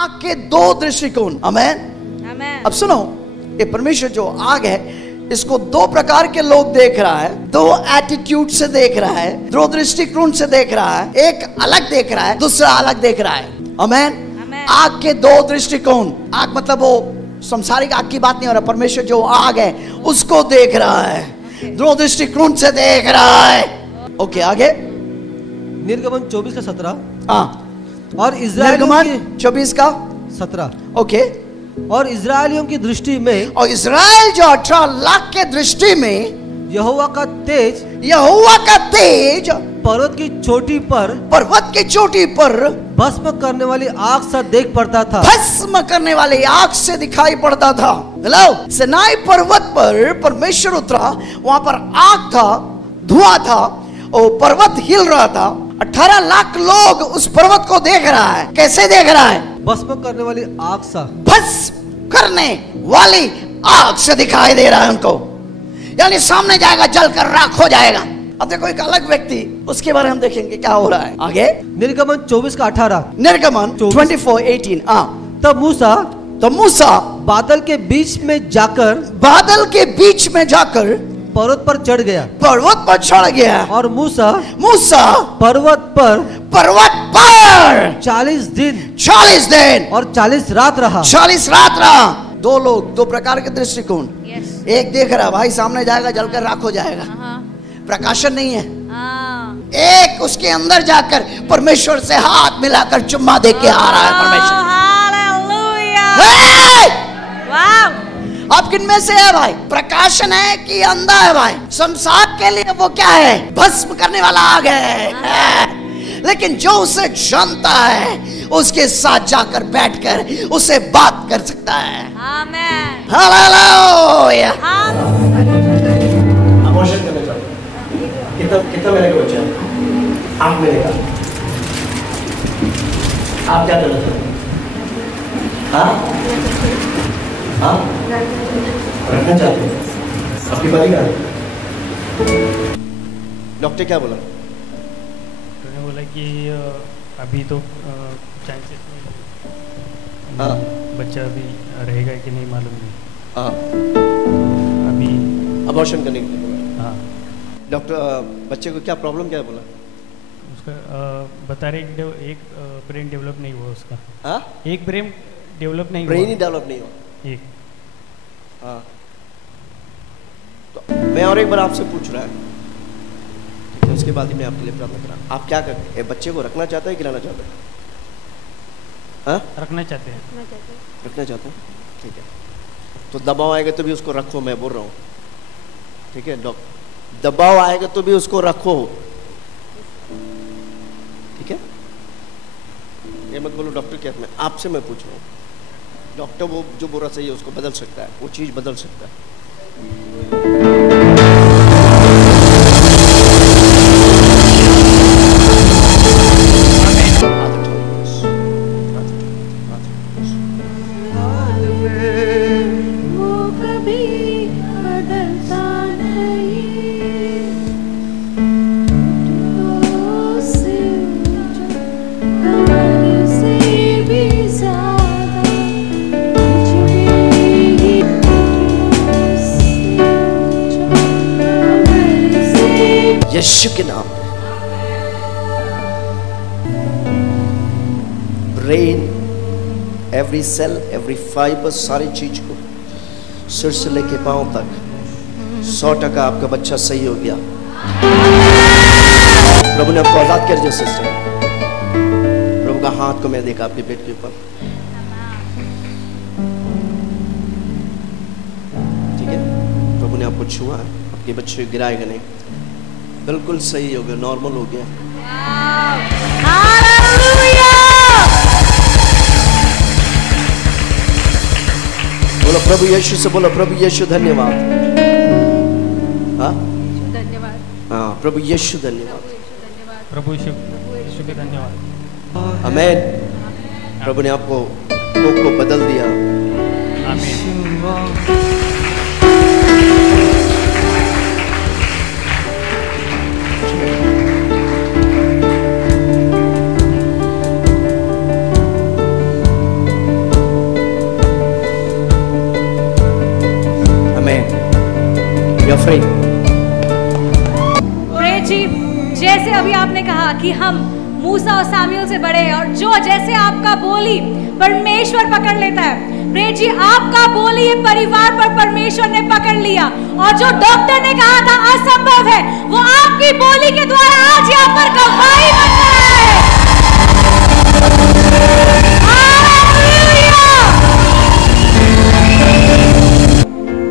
आग के दो दृष्टिकोण। आमेन। अब सुनो, ये परमेश्वर जो आग है इसको दो प्रकार के लोग देख रहा है, दो एटीट्यूड से देख रहा है, दो दृष्टिकोण से देख रहा है। एक अलग देख रहा है, दूसरा अलग देख रहा है। आमेन। आग के दो दृष्टिकोण। आग मतलब वो संसारिक आग की बात नहीं हो रहा, परमेश्वर जो आग है उसको देख रहा है, दो दृष्टिकोण से देख रहा है। ओके, आगे। निर्गमन 24:17। हाँ, और निर्गमन 24:17। ओके। और इजरायलियों की दृष्टि में, और इजराइल जो 18 लाख के दृष्टि में यहोवा का तेज पर्वत की चोटी पर भस्म करने वाली आग सा देख पड़ता था। भस्म करने वाली आग से दिखाई पड़ता था। हेलो, सिनाई पर्वत पर परमेश्वर उतरा, वहां पर आग था, धुआं था, और पर्वत हिल रहा था। 18 लाख लोग उस पर्वत को देख रहा है। कैसे देख रहा है? भस्म करने वाली आग सा, भस्म करने वाली आग से दिखाई दे रहा है उनको, यानी सामने जाएगा जलकर राख हो जाएगा। अब देखो एक अलग व्यक्ति, उसके बारे में हम देखेंगे क्या हो रहा है आगे। निर्गमन 24:18। निर्गमन 24:18। तब मूसा बादल के बीच में जाकर पर्वत पर चढ़ गया। और मूसा पर्वत पर 40 दिन और 40 रात रहा। दो लोग, दो प्रकार के दृष्टिकोण। एक देख रहा भाई सामने जाएगा जलकर राख हो जाएगा, प्रकाशन नहीं है। एक उसके अंदर जाकर परमेश्वर से हाथ मिलाकर चुम्मा दे के आ रहा है परमेश्वर। आप किन में से है भाई? प्रकाशन है कि अंधा है भाई? संसार के लिए वो क्या है? भस्म करने वाला आग है। लेकिन जो उसे जानता है उसके साथ जाकर बैठकर उसे बात कर सकता है। आमेन। हालेलुया। अबॉर्शन करना चाहते हैं। कितना महीने का बच्चा है? 8 महीने का। आप क्या करना चाहते हैं? हाँ, रखना चाहते हैं? आपकी बारी का। डॉक्टर क्या बोला? डॉक्टर ने बोला कि अभी तो चांसेस नहीं, हाँ, बच्चा अभी रहेगा कि नहीं मालूम नहीं। हाँ, अभी अबॉर्शन करने के लिए बोला। हाँ। डॉक्टर बच्चे को क्या प्रॉब्लम क्या बोला? उसका बता रहे एक ब्रेन डेवलप नहीं हुआ उसका। हाँ, एक ब्रेन डेवलप नहीं ब्रेन हुआ। ही डेवलप नहीं हुआ। एक। हाँ, तो मैं और एक बार आपसे पूछ रहा है, ठीक है, उसके बाद ही मैं आपके लिए प्रार्थना करा। आप क्या करते? बच्चे को रखना चाहते हैं, गिराना चाहते हैं? हाँ, रखना चाहते हैं। रखना चाहते हैं, ठीक है। तो दबाव आएगा तो भी उसको रखो, मैं बोल रहा हूँ, ठीक है। दबाव आएगा तो भी उसको रखो, ठीक है। ये मत बोलो डॉक्टर क्या, मैं आपसे मैं पूछ रहा हूँ। डॉक्टर वो जो बोल रहा सही है, उसको बदल सकता है, वो चीज बदल सकता है। यीशु के नाम में brain, every cell, every fiber, सारी चीज को सिर से लेके पांव तक 100% आपका बच्चा सही हो गया। प्रभु ने आपको आजाद कर दिया सिस्टर। प्रभु का हाथ को मैं देखा आपके पेट के ऊपर, ठीक है। प्रभु ने आपको छुआ, आपके बच्चे गिराएगा नहीं, बिल्कुल सही हो गया, नॉर्मल हो गया। बोलो प्रभु यीशु से, बोलो प्रभु यीशु धन्यवाद। हाँ, हाँ, प्रभु यीशु धन्यवाद। प्रभु यीशु के धन्यवाद। आमीन। प्रभु ने आपको कोख को बदल दिया। आमीन। फ्री। प्रेज जी, जैसे अभी आपने कहा कि हम मूसा और सामुएल से बड़े हैं, और जो जैसे आपका बोली परमेश्वर पकड़ लेता है, प्रेज जी आपका बोली ये परिवार पर परमेश्वर ने पकड़ लिया, और जो डॉक्टर ने कहा था असंभव है, वो आपकी बोली के द्वारा आज यहाँ पर गवाही बन रहा है।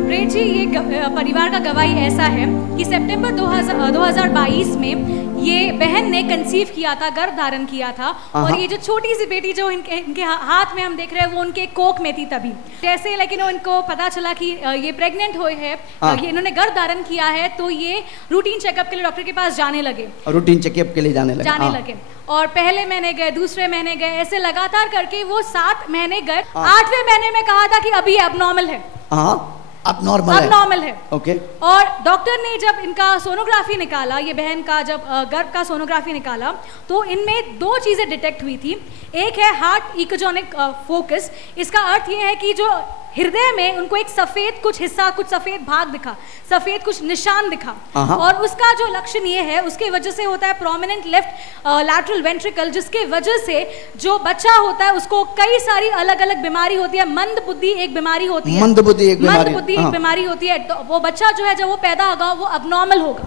प्रेज जी, ये परिवार का गवाही ऐसा है कि सितंबर 2022 में ये बहन ने कंसीव किया था, गर्भ धारण किया था, और ये जो छोटी सी बेटी जो इनके हाथ में हम देख रहे हैं वो उनके कोख में थी तभी। जैसे लेकिन इनको पता चला कि ये प्रेग्नेंट हुए हैं, ये इन्होंने गर्भ धारण किया है, तो ये रूटीन चेकअप के लिए डॉक्टर के पास जाने लगे। रूटीन चेकअप के लिए जाने लगे। और पहले महीने गए, दूसरे महीने गए, ऐसे लगातार करके वो 7 महीने गए। 8वें महीने में कहा था कि अभी अब नॉर्मल है, अब नॉर्मल है। ओके। और डॉक्टर ने जब इनका सोनोग्राफी निकाला, ये बहन का जब गर्भ का सोनोग्राफी निकाला, तो इनमें 2 चीजें डिटेक्ट हुई थी। एक है हार्ट इकोजोनिक फोकस। इसका अर्थ ये है कि जो हृदय में उनको एक सफेद कुछ हिस्सा, कुछ सफेद भाग दिखा, सफेद कुछ निशान दिखा, और उसका जो लक्षण ये है, उसके वजह से होता है प्रोमिनेंट लेफ्ट लैटरल वेंट्रिकल, जिसके वजह से जो बच्चा होता है उसको कई सारी अलग अलग बीमारी होती है। मंद बुद्धि एक बीमारी होती है, मंदबुद्धि एक बीमारी होती है। तो वो बच्चा जो है जब वो पैदा होगा वो अबनॉर्मल होगा,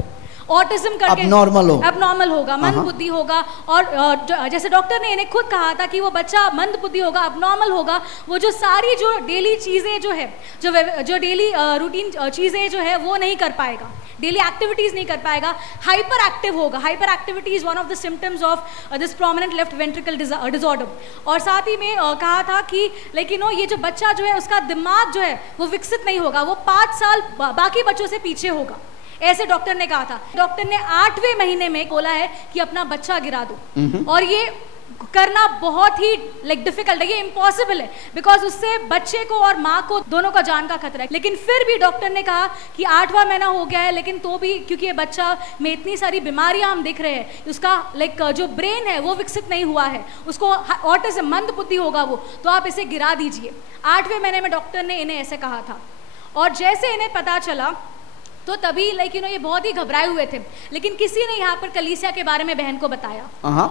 ऑटिज्म करके अबनॉर्मल होगा, मंद बुद्धि होगा। और जैसे डॉक्टर ने इन्हें खुद कहा था कि वो बच्चा मंद बुद्धि होगा, अबनॉर्मल होगा, वो जो सारी जो डेली चीजें जो है, जो डेली रूटीन चीजें जो है वो नहीं कर पाएगा, डेली एक्टिविटीज नहीं कर पाएगा, हाइपर एक्टिव होगा। Hyper activity is one of the symptoms of this prominent left ventricle disorder. और साथ ही में कहा था कि लेकिन ये जो बच्चा जो है उसका दिमाग जो है वो विकसित नहीं होगा, वो 5 साल बाकी बच्चों से पीछे होगा, ऐसे डॉक्टर ने कहा था। डॉक्टर ने 8वें महीने में बोला है कि अपना बच्चा गिरा दो, और ये करना बहुत ही डिफिकल्ट है, ये इम्पॉसिबल है, बिकॉज उससे बच्चे को और माँ को दोनों का जान का खतरा है। लेकिन फिर भी डॉक्टर ने कहा कि 8वां महीना हो गया है, लेकिन तो भी क्योंकि ये बच्चा में इतनी सारी बीमारियां हम देख रहे हैं, उसका जो ब्रेन है वो विकसित नहीं हुआ है, उसको ऑटिज्म मंद बुद्धि होगा वो, तो आप इसे गिरा दीजिए। 8वें महीने में डॉक्टर ने इन्हें ऐसे कहा था। और जैसे इन्हें पता चला तो तभी ये बहुत ही घबराए हुए थे, लेकिन किसी ने यहाँ पर कलीसिया के बारे में बहन को बताया,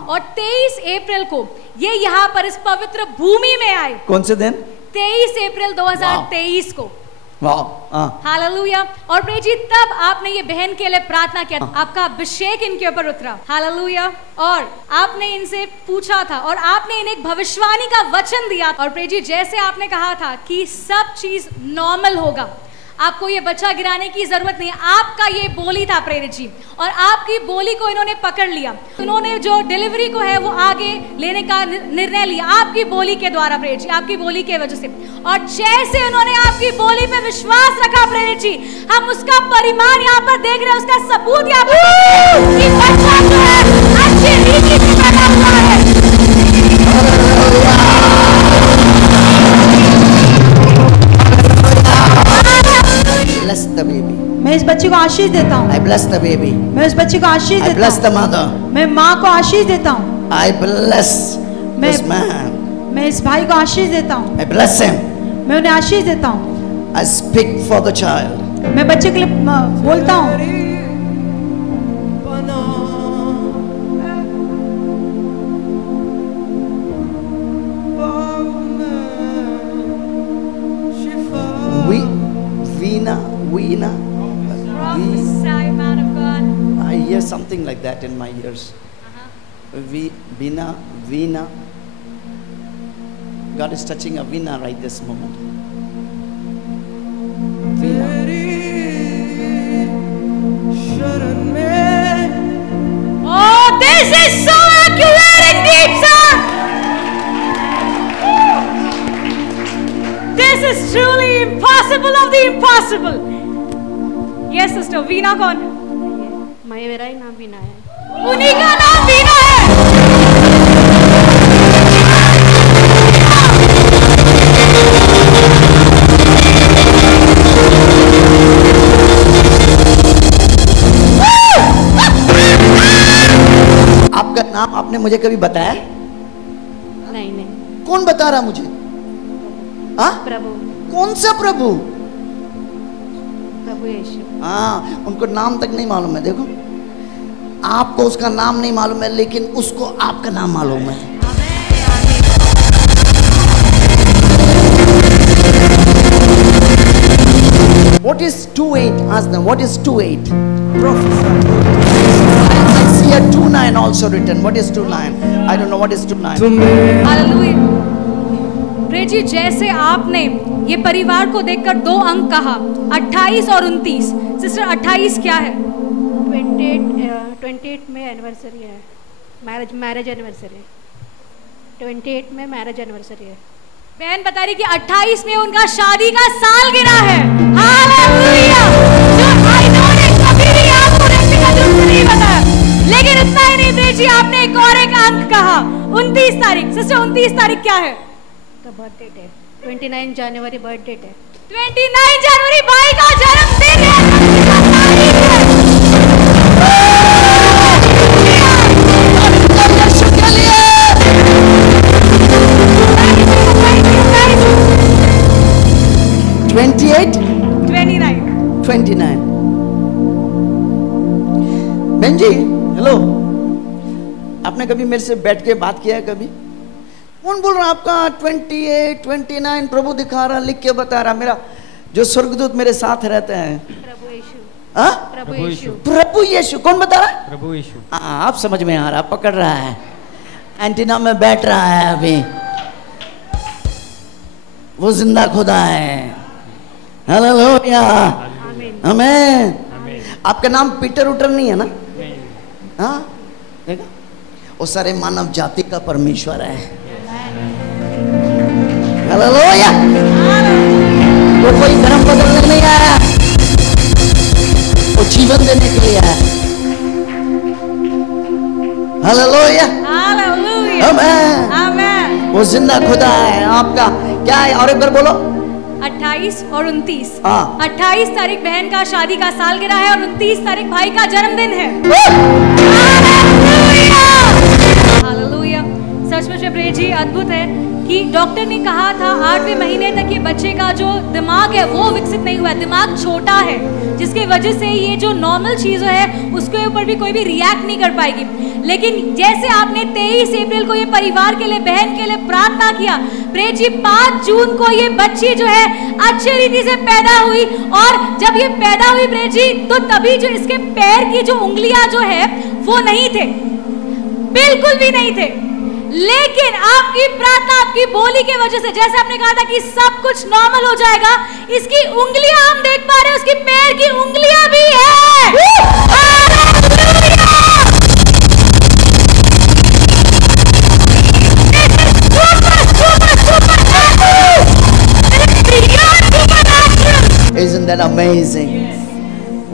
और 23 अप्रैल को ये यहाँ पर इस पवित्र भूमि में आए। कौन से दिन? 23 अप्रैल 2023 को। हालेलुया। और प्रेज जी तब आपने ये बहन के लिए प्रार्थना किया, आपका अभिषेक इनके ऊपर उतरा। हालेलुया। और आपने इनसे पूछा था, और आपने इन्हें एक भविष्यवाणी का वचन दिया। और प्रेज जी जैसे आपने कहा था कि सब चीज नॉर्मल होगा, आपको ये बच्चा गिराने की जरूरत नहीं, आपका ये बोली था प्रेरित जी, और आपकी बोली को इन्होंने पकड़ लिया। इन्होंने जो डिलीवरी को है वो आगे लेने का निर्णय लिया आपकी बोली के द्वारा प्रेरित जी, आपकी बोली के वजह से। और जैसे उन्होंने आपकी बोली पे विश्वास रखा प्रेरित जी, हम उसका परिमाण यहाँ पर देख रहे हैं, उसका सबूत यहाँ पर कि बच्चा जो है अच्छी रीति से पैदा हुआ है। Bless the baby. मैं इस बच्चे को आशीष देता हूँ। I bless the baby. मैं इस बच्चे को आशीष देता हूँ। I bless the mother. मैं माँ को आशीष देता हूँ। I bless this man. मैं इस भाई को आशीष देता हूँ। I bless him. मैं उन्हें आशीष देता हूँ। I speak for the child. मैं बच्चे के लिए बोलता हूँ। I hear something like that in my ears. Veena. God is touching a Veena right this moment. Veena. Oh, this is so accurate and deep, sir. This is truly impossible of the impossible. Yes, sister. Veena कौन है? मेरा ही नाम वीना है। उन्हीं का नाम वीना है। आपका नाम आपने मुझे कभी बताया? नहीं। कौन बता रहा मुझे? प्रभु। कौन सा प्रभु? प्रभु यीशु। हाँ, उनको नाम तक नहीं मालूम है। देखो, आपको उसका नाम नहीं मालूम है, लेकिन उसको आपका नाम मालूम है। What is 2:8? Ask them. What is 2:8? I see a 2:9 also written. What is 2:9? I don't know what is 2:9. Hallelujah. Prem ji, जैसे आपने ये परिवार को देखकर 2 अंक कहा, 28 और 29। सिस्टर, 28 क्या है? 28 में एनिवर्सरी है, मैरिज एनिवर्सरी। 28 में मैरिज एनिवर्सरी है। बहन बता रही कि 28 में उनका शादी का साल गिरा है। हालेलुया। जो आई नो ने कभी भी आपको व्यक्तिगत रूप से नहीं बताया, लेकिन इतना ही नहीं प्रेम जी, आपने एक और एक अंक कहा, 29 तारीख। सिस्टर, 29 तारीख क्या है? का बर्थ डेट है। 29 जनवरी बर्थ डेट है। 29 जनवरी भाई का जन्मदिन है। बहन जी, हेलो, आपने कभी मेरे से बैठ के बात किया है कभी? कौन बोल रहा आपका 28, 29 प्रभु दिखा रहा, लिख के बता रहा। मेरा जो स्वर्गदूत मेरे साथ रहते हैं, प्रभु यीशु। हाँ, प्रभु यीशु। प्रभु यीशु कौन बता रहा है? प्रभु यीशु। हाँ, आप समझ में आ रहा, पकड़ रहा है, एंटीना में बैठ रहा है अभी। वो जिंदा खुदा है। हालेलुया, आमीन। आपका नाम पीटर उटर नहीं है ना? हाँ, देखा, वो सारे मानव जाति का परमेश्वर है। हालेलुया। वो कोई धर्म बदलने नहीं आया, वो जीवन देने के लिए आया। हालेलुया, आमीन, आमीन। वो जिंदा खुदा है। आपका क्या है? और एक बार बोलो। 28 और 29। हाँ। 28 तारीख बहन का शादी का साल गिरा है और 29 तारीख भाई का जन्मदिन है। हालेलुया। सचमुच में प्रेम जी, अद्भुत है कि डॉक्टर ने कहा था 8वें महीने तक ये बच्चे का जो दिमाग है वो विकसित नहीं हुआ है, दिमाग छोटा है, जिसकी वजह से ये जो नॉर्मल चीज़ है उसके ऊपर भी कोई भी रिएक्ट नहीं कर पाएगी। लेकिन जैसे आपने 23 अप्रैल को ये परिवार के लिए, बहन के लिए प्रार्थना किया, प्रेम जी 5 जून को ये बच्ची जो है अच्छी रीति से पैदा हुई। और जब ये पैदा हुई प्रेम जी, तो तभी जो इसके पैर की जो उंगलियां जो है वो नहीं थे, बिल्कुल भी नहीं थे। लेकिन आपकी प्रार्थना, आपकी बोली की वजह से, जैसे आपने कहा था कि सब कुछ नॉर्मल हो जाएगा, इसकी उंगलियां हम देख पा रहे हैं, उसकी पैर की उंगलियां भी है। Isn't that amazing?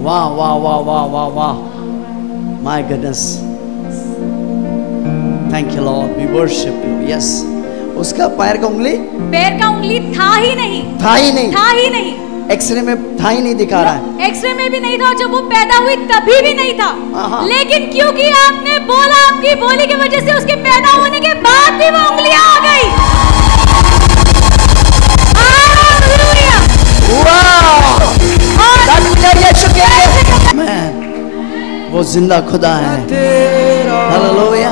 Wow, wow, wow, wow, wow, wow. My goodness. Thank you, Lord. We worship you. Yes. उसका पैर का उंगली था ही नहीं, था ही नहीं, था ही नहीं। एक्सरे में था ही नहीं दिखा रहा है, एक्सरे में भी नहीं था, जब वो पैदा हुई तभी भी नहीं था। लेकिन क्योंकि आपने बोला, आपकी बोली की वजह से उसके पैदा होने के बाद भी वो उंगलियां आ गई। वो जिंदा खुदा है। हालेलुया।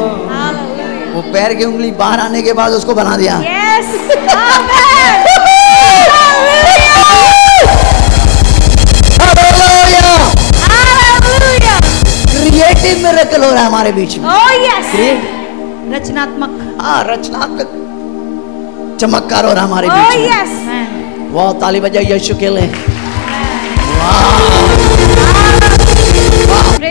वो पैर की उंगली बाहर आने के बाद उसको बना दिया। यस, क्रिएटिव मिरेकल हो रहा है हमारे बीच में। ओह यस, रचनात्मक, हाँ, रचनात्मक चमत्कार हो रहा है हमारे ओह बीच में। यस। वाह, ताली बजाओ यीशु के लिए।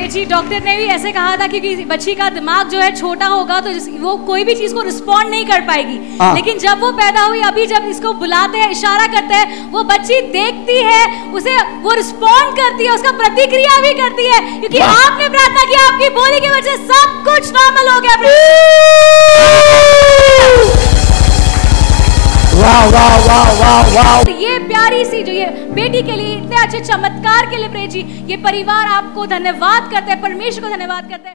जी, डॉक्टर ने भी ऐसे कहा था क्योंकि बच्ची का दिमाग जो है छोटा होगा तो वो कोई भी चीज को रिस्पॉन्ड नहीं कर पाएगी। लेकिन जब वो पैदा हुई, अभी जब इसको बुलाते हैं, इशारा करते हैं, वो बच्ची देखती है, उसे वो रिस्पॉन्ड करती है, उसका प्रतिक्रिया भी करती है, क्योंकि आपने प्रार्थना की, आपकी बोली की वजह से सब कुछ नॉर्मल हो गया। वाह वाह वाह वाह वाह। ये प्यारी सी जो ये बेटी के लिए, इतने अच्छे चमत्कार के लिए प्रेम जी, ये परिवार आपको धन्यवाद करते हैं, परमेश्वर को धन्यवाद करते हैं।